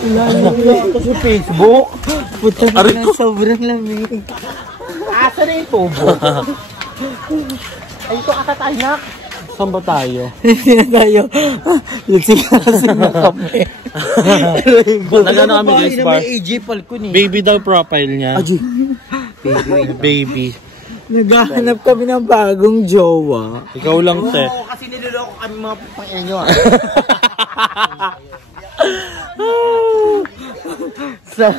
Wala ko sa Facebook. Puta na sobrang lamig. Asa na yung tubo? Ay, ito kakatayak. Saan ba tayo? Hindi na tayo. Lasing na kami. Nagano kami guys bar? Baby daw profile niya. Baby. Naghahanap kami ng bagong jowa. Ikaw lang, te. Oo, kasi niloloko kami mga pangyan nyo. So,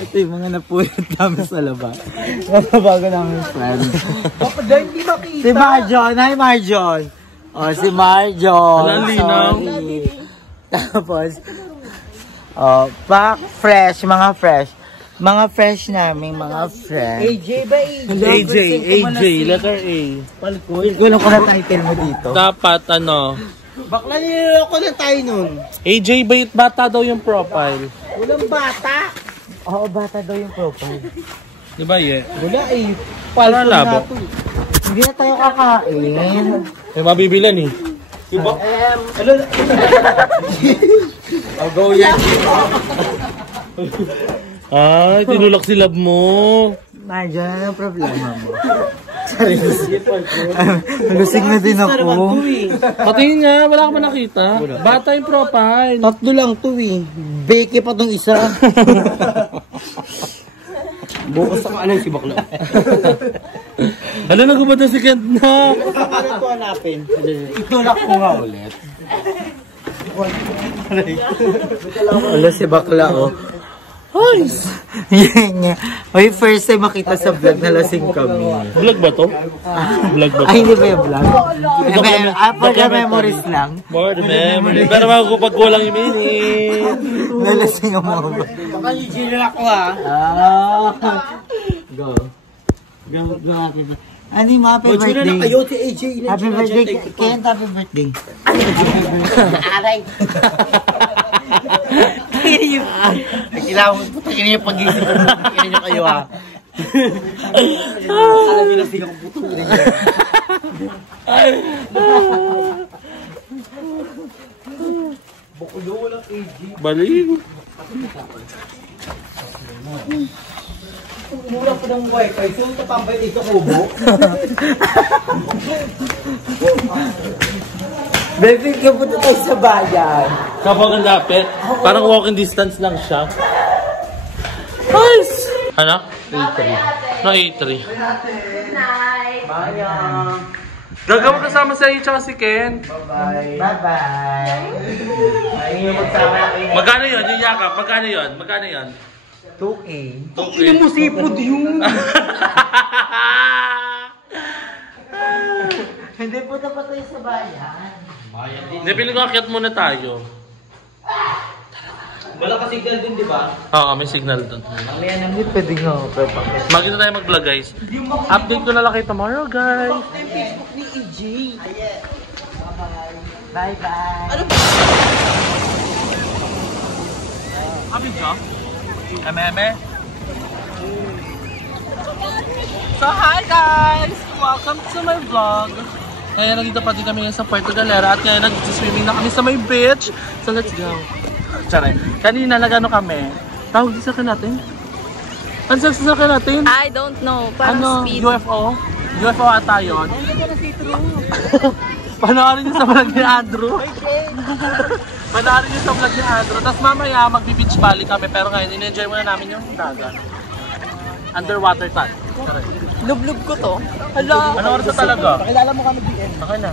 ito yung mga napulot namin sa labas. Mga bago namin friend. Hindi makita. Si Marjon. Hi, Marjon. O, si Marjon. Walang linaw. Tapos, pack fresh, mga fresh. Mga fresh namin, mga fresh. AJ ba AJ, letter A. Kulang ko na title mo dito. Dapat ano? Bakla niloloko na tayo nun. AJ bata daw yung profile. Walang bata. Oo, bata daw yung profile. Di ba Wala eh. Para labo. Hindi na tayo kakain. May mabibilan eh. Diba? I'll go yan. Ay, tinulak si love mo. Nandiyan na ang problema mo. Malusig na din ako. Patingin nga, wala ka pa nakita. Bata yung profile. Tatlo lang to eh. Beke pa tong isa. Bukas ako alam si bakla. Hala, nagubad na si Kent na. Ano ito hanapin? Itulak ko nga ulit. Wala si bakla oh. Hoy! Hoy, first time makita sa vlog na lasing kami. Vlog ba to? Vlog ba to? Ay, hindi ba yung vlog? For the memories lang. For the memories. Pero pag kulang yung minute. Nalasing ang mga ba? Baka yung gila ako ha. Go. Go natin. Ano yung happy birthday? Na kayo, si AJ. Happy birthday. Kent, happy birthday. Aray. Kailangan mo putakin niyo pag-ibig ko. Putakin niyo kayo ha. Alam niyo na sila kong puto. Bukulo walang AJ. Baliw. Mura pa ng wifi. So, tapambay dito kubo. Baby, kapunta tayo sa bayan. Kapag ang lapit, parang walking distance lang siya. Nice! Ano? A3. No, A3. Bayan. Gagawin kasama sa iyo tsaka si Ken. Bye-bye. Bye-bye. Ayun yung magsama natin. Magkano yun? Yung yakap? Magkano yun? Magkano yun? 2A. 2A. Ina mo sipod yun. Hindi po na pa tayo sa bayan. Hindi, piling ko akyat muna tayo. Wala ka signal dun, di ba? Oo, may signal doon. Mamaya namin pwede nga ako. Magkita tayo mag-vlog guys. Update ko na lang kayo tomorrow guys. Yung Facebook ni EJ. Bye-bye. Ano ba? Kami ka? Meme? So hi guys! Welcome to my vlog. Ngayon nandito pa din kami sa Puerto Galera at ngayon nag-swimming na kami sa may beach. So let's go. Charay. Kanina nagano kami. Tawag din sa akin natin. Ano sa akin natin? I don't know. Parang ano? speed. UFO? UFO ata yun. Ang ganda na see-through. Panoorin niyo sa vlog ni Andrew. Panoorin niyo sa vlog ni Andrew. Tapos mamaya magbi-beach volley kami. Pero ngayon in-enjoy muna namin yung dagat. Underwater tan. Lublub ko to. Hala. Ano oras na talaga? Pakilala mo kami DM. Okay na.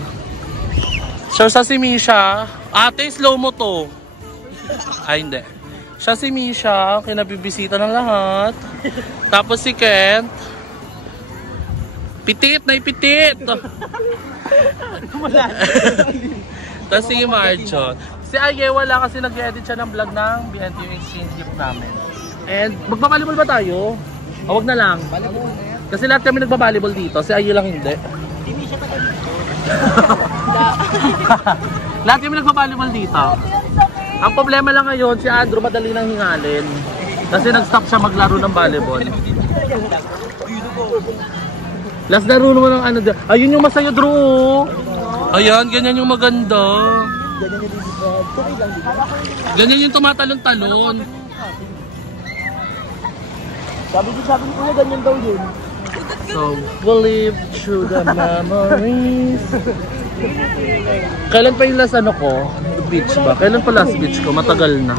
So sa si Misha, ate slow mo to. Ay hindi. Siya si Misha, kinabibisita ng lahat. Tapos si Kent. Pitit na ipitit. Tapos si Marjon. Si Aye wala kasi nag-edit siya ng vlog ng BNTU exchange gift namin. And magbabalibol ba tayo? O wag na lang. Kasi lahat kami nagbabalibol dito. Si Aye lang hindi. Hindi siya tagal dito. Lahat kami nagbabalibol dito. Ang problema lang ngayon, si Andrew madali nang hingalin. Kasi nag-stop siya maglaro ng volleyball. Last laro naman ng ano. Ayun yung masaya, Drew. Ayan, ganyan yung maganda. Ganyan yung tumatalon-talon. Sabi ko na ganyan daw yun. So, we'll live through the memories. Kailan pa yung last ano ko? Beach ba? Kailan pa last beach ko? Matagal na.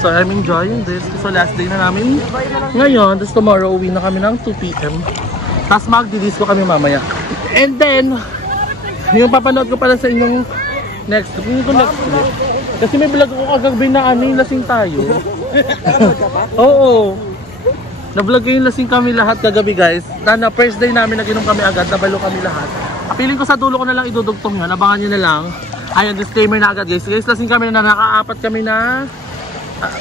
So, I'm enjoying this. So, last day na namin ngayon. Tapos tomorrow, uwi na kami ng 2 PM. Tapos magdi-disco kami mamaya. And then, yung papanood ko pala sa inyong next week. Kasi may vlog ako kagabi na ano yung lasing tayo. Oo. Na-vlog yung lasing kami lahat kagabi guys. Na first day namin naginom kami agad. Nabalo kami lahat. Feeling ko sa dulo ko na lang idudugtong yun. Abangan nyo na lang. Ayan, disclaimer na agad guys. Guys, lasing kami na nakaapat kami na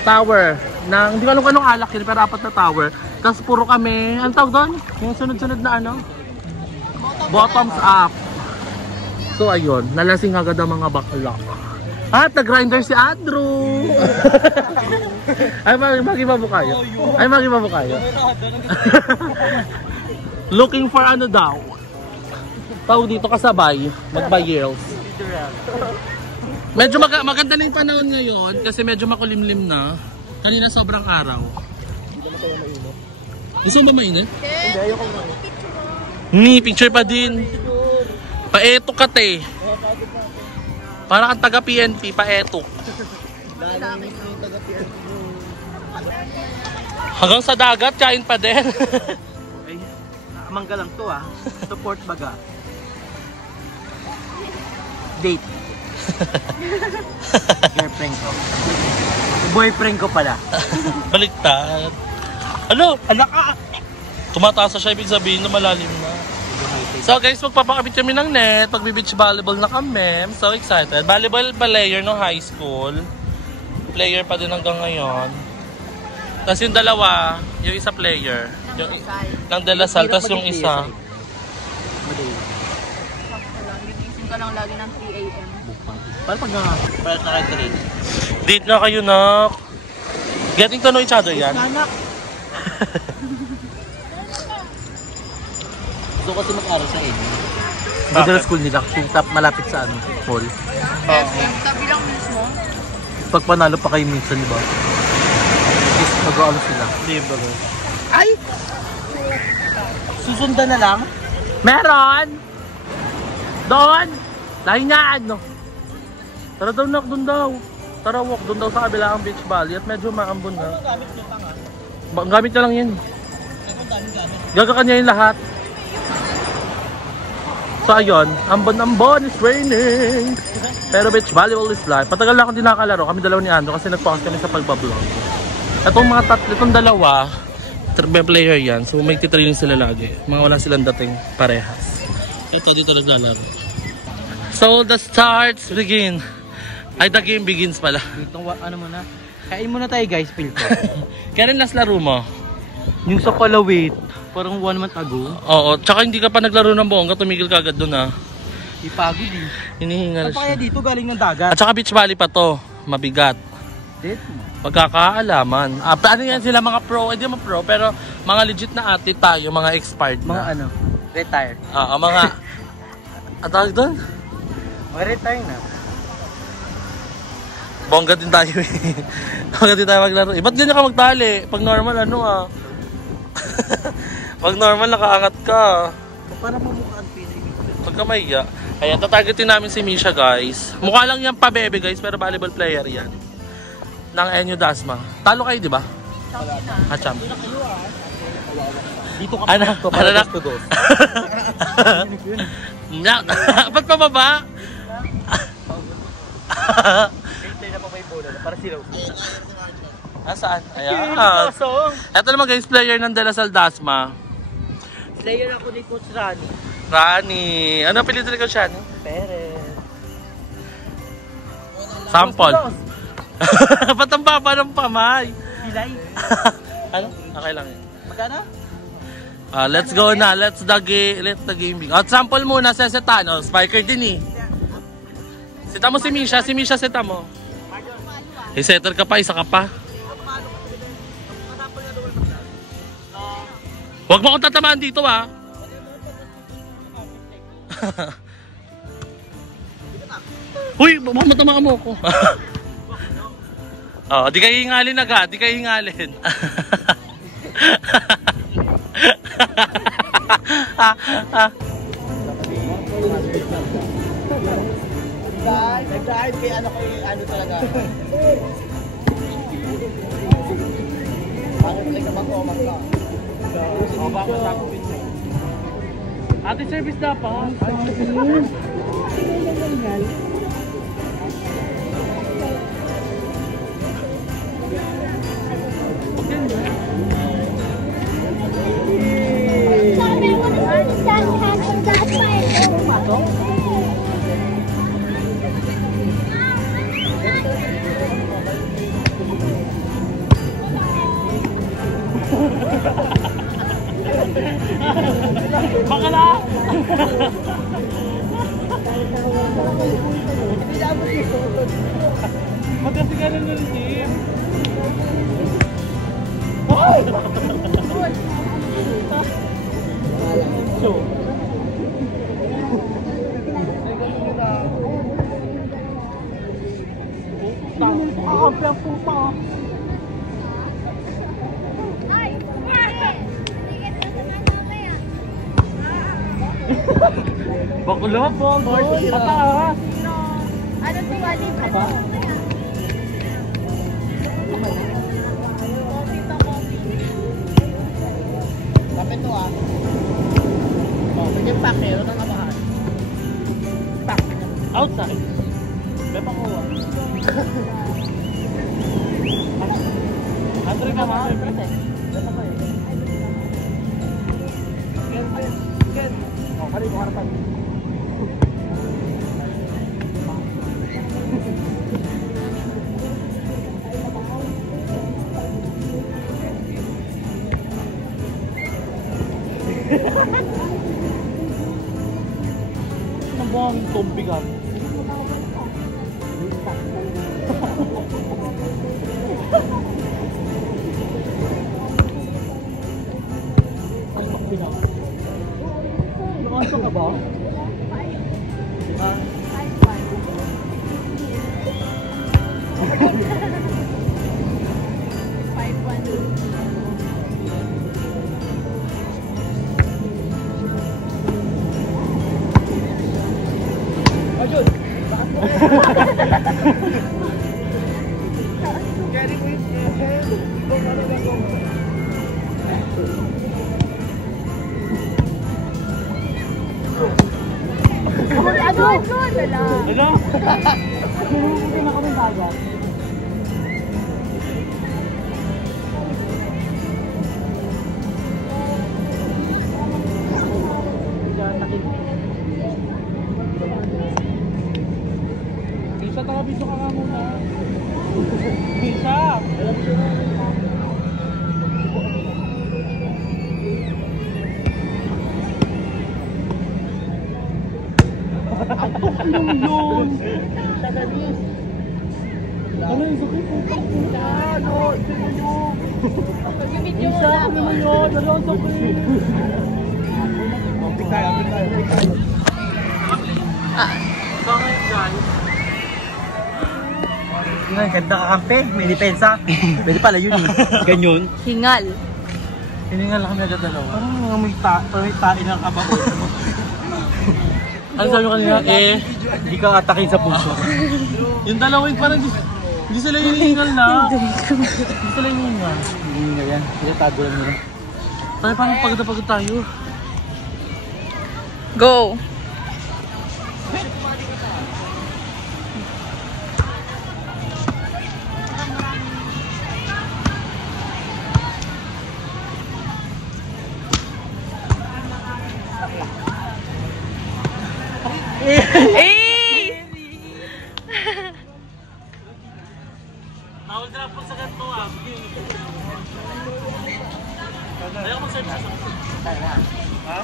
tower. Hindi ko alam kung anong alak yun, pero apat na tower. Tapos puro kami, anong tawag doon? Yung sunod-sunod na ano? Bottoms up. So ayun, nalasing agad ang mga bakla. At nag-grinder si Andrew. Ay, magibabu kayo. Ay, magibabu kayo. Looking for ano daw? Tao dito kasabay, magbayels. Medyo maganda na yung panahon ngayon kasi medyo makulimlim na. Kanina sobrang araw. Gusto mo ba mainit? Hindi, ayoko mo. Picture pa din. Paetok ka te. Para kang taga PNP, paetok. Hanggang sa dagat, kain pa din. Ay, mangga lang to ah. Support baga. Date. Girlfriend ko. Boyfriend ko pala. Baliktad. Ano? Anak ka! Tumataas siya, ibig sabihin na malalim na. So guys, magpapakabit kami ng net. Magbe-beach volleyball na kami. I'm so excited. Volleyball player no high school. Player pa din hanggang ngayon. Tapos yung dalawa, yung isa player. Yung ng De La Salle, tapos yung isa. Gigising ka lang lagi ng 3 AM. Para pag naka-train. Date na kayo na. Getting to know each other yan. Anak. Gusto kasi mag-aral sa inyo. Middle school nila kasi malapit sa ano, mall. Tabi lang mismo. Pag panalo pa kayo minsan, di ba? Is mag-aalo sila. Libre. Ay! Susundan na lang? Meron! Doon! Lahi nga ano. Tara daw nak, doon daw. Tara walk, doon daw sa kabilang beach valley at medyo maambon na. Gamit na lang yan. Gagakan niya yung lahat. So ayun, ambon-ambon is raining. Pero beach volleyball is life. Patagal na akong di nakalaro. Kami dalawa ni Andrew kasi nag-focus kami sa pagbablog. Itong mga itong dalawa, player yan. So may titraining sila lagi. Mga wala silang dating parehas. Ito dito naglalaro. So the starts begin. Ay, the game begins pala. Itong ano muna? Kain muna tayo guys, feel ko. Kailan last laro mo? Yung sa Palawit, parang 1 month ago. Oo, tsaka hindi ka pa naglaro ng bongga, tumigil ka agad doon ah. Ipagod eh. Hinihingal Saan pa kaya siya. dito galing ng dagat? At saka beach volley pa to, mabigat. Dito mo. Pagkakaalaman. Ano yan sila mga pro, hindi mo pro, pero mga legit na athlete tayo, mga expired Mga na. ano, retire. Mga, at tawag doon? Mga retire na. Bongga din tayo eh. Bongga din tayo maglaro. Ba't ganyan ka magtali? Pag normal ano ah. Pag normal nakaangat ka. Para mamukhaan Pinay. Pagka mahiya. Ayan, tatargetin namin si Misha guys. Mukha lang yan pa bebe guys, pero volleyball player yan. Ng Enyo Dasma. Talo kayo di ba? Champ. Dito ka Anak, to para anak. gusto dos. Ba't pababa? Hintay na pa may bola para silaw. Saan? Ayan. Ito naman guys, player ng De La Salle Dasma. Player ako ni Coach Rani. Rani. Ano apelido ni Coach Rani? Perez. Sample. Ba't ang baba ng pamay? Pilay. Ano? Okay lang yun. Magkano? Let's go na. Let the game begin. At sample muna sa Setano. Spiker din eh. Seta mo si Misha. Si Misha seta mo. I-setter ka pa. Isa ka pa. Huwag mo akong tatamaan dito ah. Uy, baka matamaan mo ako. Oh, di kayo hingalin agad, di kayo hingalin. Nag-drive kay ano talaga. Bakit talaga mag-omak ka? Baka tapos ate, service dapat. Bakala! Magkasi ka rin rin, Jim. Bakula po, pataas. Ano ito, wali pa ito? Kapit to ah. Oh, pwede pack eh. Ano nga mahal? Pack. Outside. May panguha. Andre ka mahal. Oh, kali mo harapan. Ano ba ang tumbigan? Ang tumbigan. Nakasok ka ba? Ayun! Carry with your head. Ano? Hindi na kami bagat. Bisa, taga-biso ka nga muna. Bisa! Yun! Tagalis! Ano yung sakit po? Ano? Ito na yun! Mag-video mo Bisa, na ano ako. mo yun? Ano ang sakit? Ampik tayo. So ngayon guys, Ngayon, ganda ka kampe. May depensa. Pwede pala yun eh. Ganyan. Hingal. Hiningal kami agad dalawa. parang mga may tain ng kabaon. Ano sabi ko kanina? Hindi ka atakin sa puso. Yung dalawa yung parang hindi sila hiningal na. Hindi sila hiningal. Hindi nga yan. Pinatado lang nila. Tayo parang pagod na pagod tayo. Go! Eh! Tawag drop po sa ganito ah. Ayaw ko mag-service sa ha?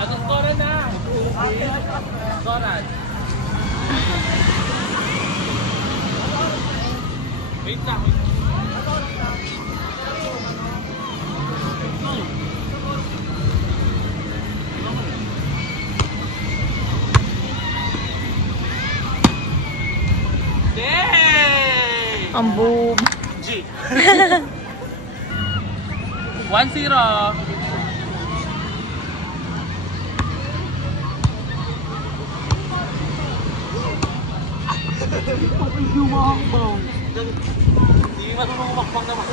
Anong score na? Score. Wait lang. Ang boob. G. 1-0. Hindi marunong umakbang naman.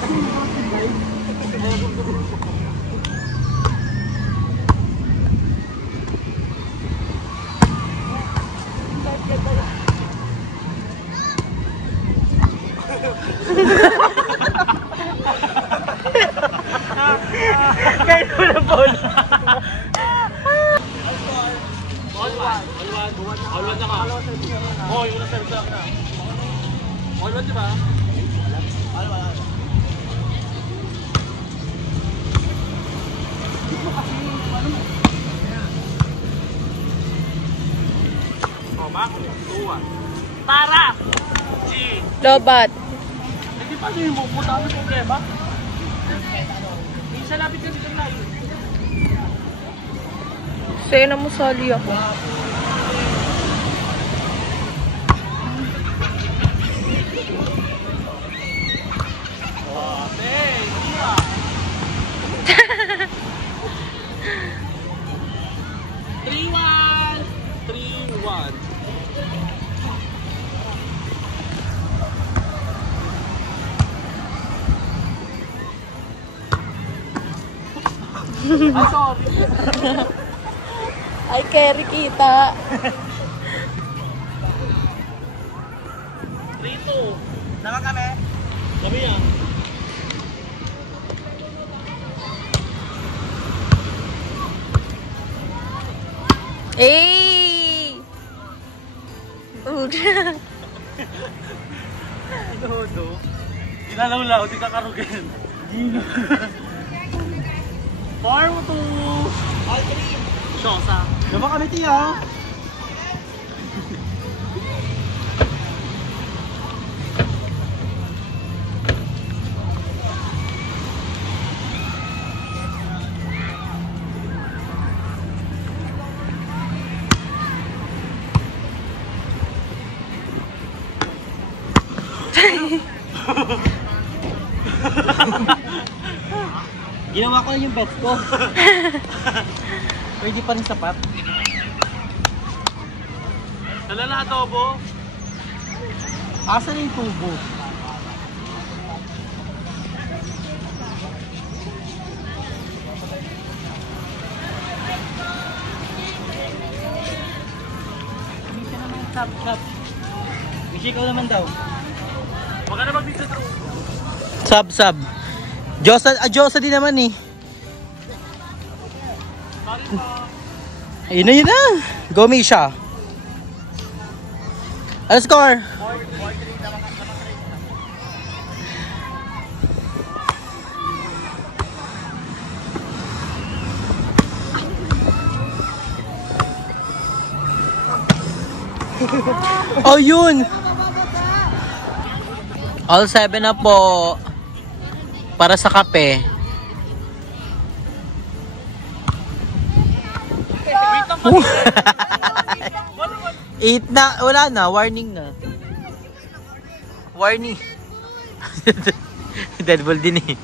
Kahit mo na ball. All one na ka. Oo, yung nasa sarap na. All one, di ba? Oh, Mac. 2-1. Tara! G. Lobat. Hindi pa rin mo. Puta ang problema. Minsan lapit ka dito na yun. Sa'yo na mo sali ako. Ay, sorry. Ay, carry kita. 3-2. Naman kami. Kami yan. Eh! Dodo. Dinalaw-law, di ka karugin. Far mo to. All three. Shosa. Naman kami, tiya. Ginawa ko lang yung bets ko. Pwede pa rin sapat. Wala na adobo. Asa na yung tubo? Hindi ka naman sab. Ikaw naman daw. Huwag ka na mag-pizza through. Sab. Diyosa din naman eh. Ayun na. Go Misha. Ano score? 4. Oh yun. All 7 na po. Para sa kape. Wait lang pa. 8 na. Wala na. Warning na. Warning. Deadball din eh.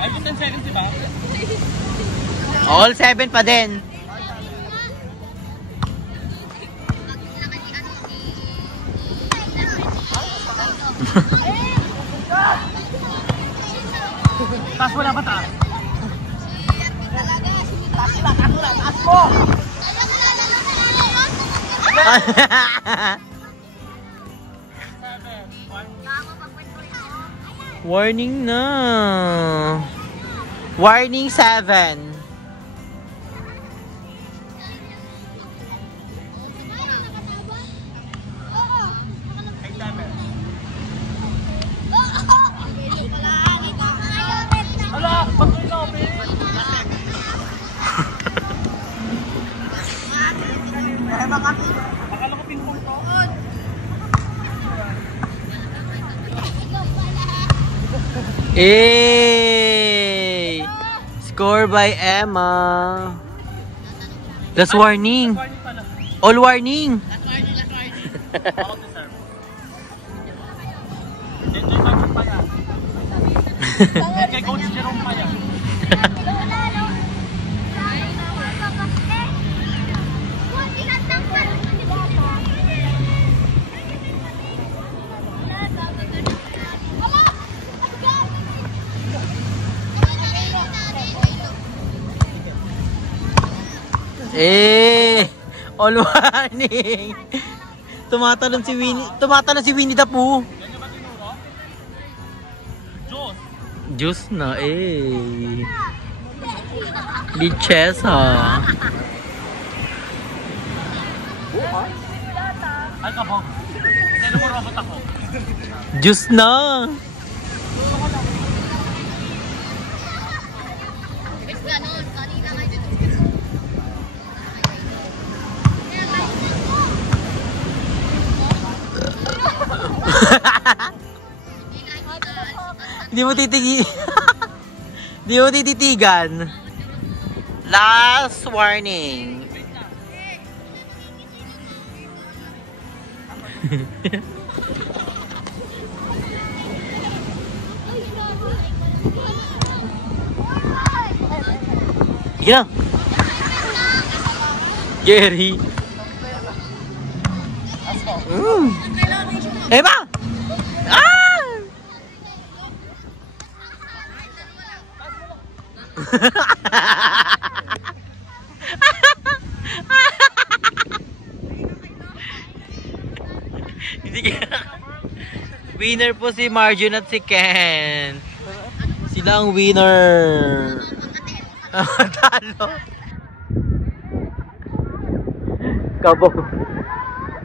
Ay, 10 seconds diba? All 7 pa din. Taas mo lang ba taas? Taas mo! Warning na. Warning 7. Ala, pag-uwi na kami. Akala ko ping-pong to. Hey! Score by Emma. Last warning. Warning pala. All warning. Ako to serve. Enjoy Coach pa yan. Kay Coach Jerome pa yan. All warning. Tumatalon si Winnie the Pooh. Juice na Liches ha. Ay ka po. Sino mo robot ako? Juice na. Di mo tititigan. Last warning. Gila. Gary. Eba! Winner po si Marjon at si Ken. Sila ang winner. Talo. Kabog.